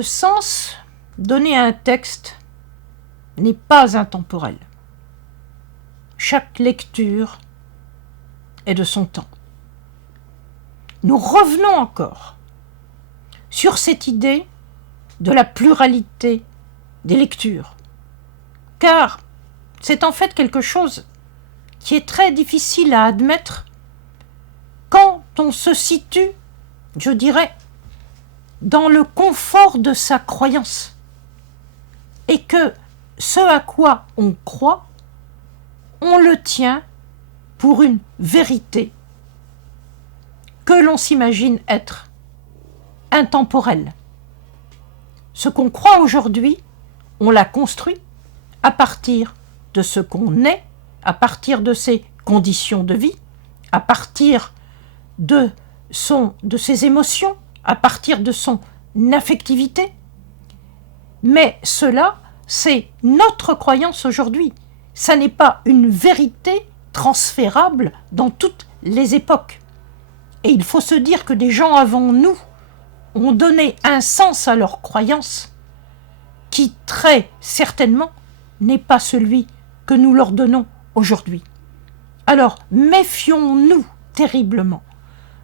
Le sens donné à un texte n'est pas intemporel. Chaque lecture est de son temps. Nous revenons encore sur cette idée de la pluralité des lectures, car c'est en fait quelque chose qui est très difficile à admettre quand on se situe, je dirais, dans le confort de sa croyance, et que ce à quoi on croit, on le tient pour une vérité que l'on s'imagine être intemporelle. Ce qu'on croit aujourd'hui, on l'a construit à partir de ce qu'on est, à partir de ses conditions de vie, à partir de ses émotions, à partir de son affectivité. Mais cela, c'est notre croyance aujourd'hui. Ça n'est pas une vérité transférable dans toutes les époques. Et il faut se dire que des gens avant nous ont donné un sens à leur croyance qui, très certainement, n'est pas celui que nous leur donnons aujourd'hui. Alors, méfions-nous terriblement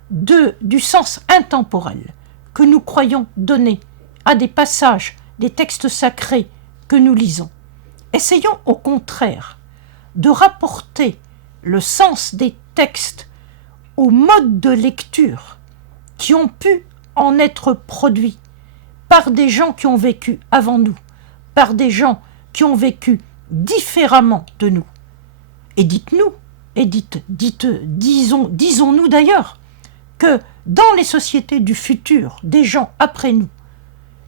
du sens intemporel que nous croyons donner à des passages des textes sacrés que nous lisons. Essayons au contraire de rapporter le sens des textes aux modes de lecture qui ont pu en être produits par des gens qui ont vécu avant nous, par des gens qui ont vécu différemment de nous. Et dites-nous, et disons-nous d'ailleurs, que dans les sociétés du futur, des gens après nous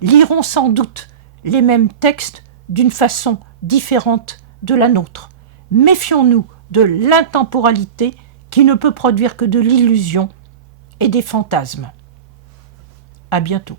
liront sans doute les mêmes textes d'une façon différente de la nôtre. Méfions-nous de l'intemporalité qui ne peut produire que de l'illusion et des fantasmes. À bientôt.